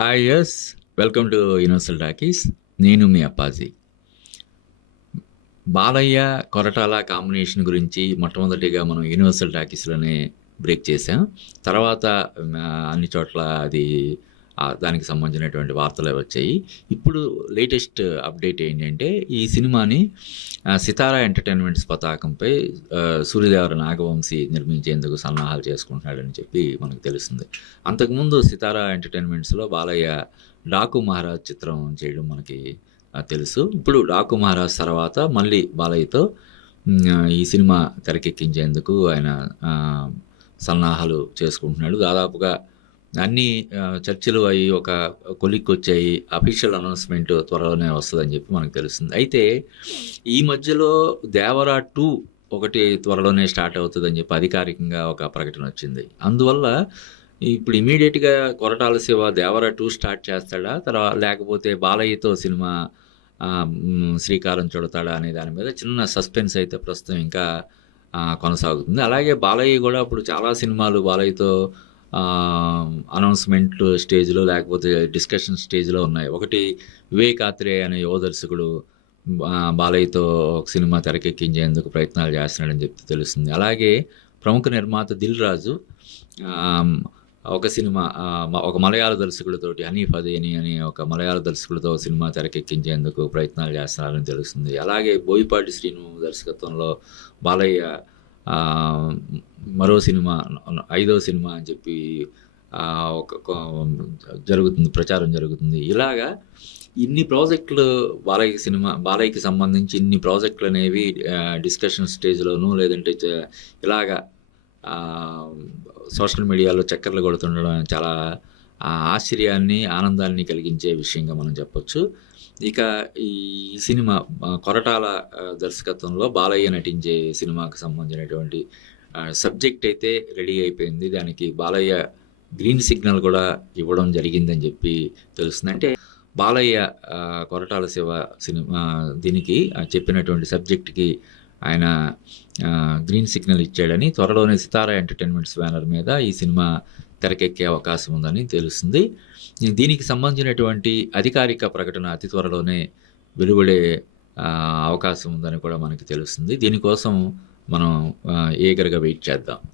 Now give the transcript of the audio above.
Hi yes welcome to Universal Talkies. నేను మీ Appaji. Balayya Koratala combination గురించి మొట్టమొదటిగా మనం యూనివర్సల్ టాకీస్లోనే బ్రేక్ చేసాం. తర్వాత అన్ని చోట్ల అది దానికి సంబంధించినటువంటి వార్తలు వచ్చాయి. ఇప్పుడు లేటెస్ట్ అప్డేట్ ఏంటంటే ఈ సినిమాని సితారా ఎంటర్టైన్మెంట్స్ పతాకంపై సూర్యదేవర నాగవంశీ నిర్మించేందుకు సన్నాహాలు చేసుకుంటున్నాడని చెప్పి మనకు తెలుస్తుంది. అంతకుముందు సితారా ఎంటర్టైన్మెంట్స్లో బాలయ్య డాకు మహారాజ్ చిత్రం చేయడం మనకి తెలుసు. ఇప్పుడు డాకు మహారాజ్ తర్వాత మళ్ళీ బాలయ్యతో ఈ సినిమా తెరకెక్కించేందుకు ఆయన సన్నాహాలు చేసుకుంటున్నాడు. దాదాపుగా అన్ని చర్చలు అయ్యి ఒక కొలిక్కి వచ్చాయి. అఫీషియల్ అనౌన్స్మెంట్ త్వరలోనే వస్తుందని చెప్పి మనకు తెలుస్తుంది. అయితే ఈ మధ్యలో దేవరా 2 ఒకటి త్వరలోనే స్టార్ట్ అవుతుందని చెప్పి అధికారికంగా ఒక ప్రకటన వచ్చింది. అందువల్ల ఇప్పుడు ఇమీడియట్గా కొరటాల శివ దేవరా 2 స్టార్ట్ చేస్తాడా, తర్వాత లేకపోతే బాలయ్యతో సినిమా శ్రీకారం చుడతాడా అనే దాని మీద చిన్న సస్పెన్స్ అయితే ప్రస్తుతం ఇంకా కొనసాగుతుంది. అలాగే బాలయ్య కూడా ఇప్పుడు చాలా సినిమాలు బాలయ్యతో అనౌన్స్మెంట్ స్టేజ్లో లేకపోతే డిస్కషన్ స్టేజ్లో ఉన్నాయి. ఒకటి వివేక్ ఆత్రేయ అనే యువ దర్శకుడు బాలయ్యతో ఒక సినిమా తెరకెక్కించేందుకు ప్రయత్నాలు చేస్తున్నాడని చెప్తే తెలుస్తుంది. అలాగే ప్రముఖ నిర్మాత దిల్ రాజు ఒక సినిమా ఒక మలయాళ దర్శకుడితోటి హనీఫ్ అదేని అని ఒక మలయాళ దర్శకుడితో సినిమా తెరకెక్కించేందుకు ప్రయత్నాలు చేస్తున్నారని తెలుస్తుంది. అలాగే బోయపాటి శ్రీను దర్శకత్వంలో బాలయ్య మరో సినిమా 5వ సినిమా అని చెప్పి ఒక ప్రచారం జరుగుతుంది. ఇలాగా ఇన్ని ప్రాజెక్టులు బాలయ్యకి సంబంధించి ఇన్ని ప్రాజెక్టులు అనేవి డిస్కషన్ స్టేజ్లోనూ లేదంటే ఇలాగా సోషల్ మీడియాలో చక్కర్లు కొడుతుండడం చాలా ఆశ్చర్యాన్ని ఆనందాన్ని కలిగించే విషయంగా మనం చెప్పొచ్చు. ఇక ఈ సినిమా కొరటాల దర్శకత్వంలో బాలయ్య నటించే సినిమాకు సంబంధించినటువంటి సబ్జెక్ట్ అయితే రెడీ అయిపోయింది. దానికి బాలయ్య గ్రీన్ సిగ్నల్ కూడా ఇవ్వడం జరిగిందని చెప్పి తెలుస్తుంది. అంటే బాలయ్య కొరటాల శివ సినిమా దీనికి చెప్పినటువంటి సబ్జెక్ట్కి ఆయన గ్రీన్ సిగ్నల్ ఇచ్చాడని, త్వరలోనే సితారా ఎంటర్టైన్మెంట్స్ బ్యానర్ మీద ఈ సినిమా తెరకెక్కే అవకాశం ఉందని తెలుస్తుంది. దీనికి సంబంధించినటువంటి అధికారిక ప్రకటన అతి త్వరలోనే వెలువడే అవకాశం ఉందని కూడా మనకి తెలుస్తుంది. దీనికోసం మనం ఏగరగా వెయిట్ చేద్దాం.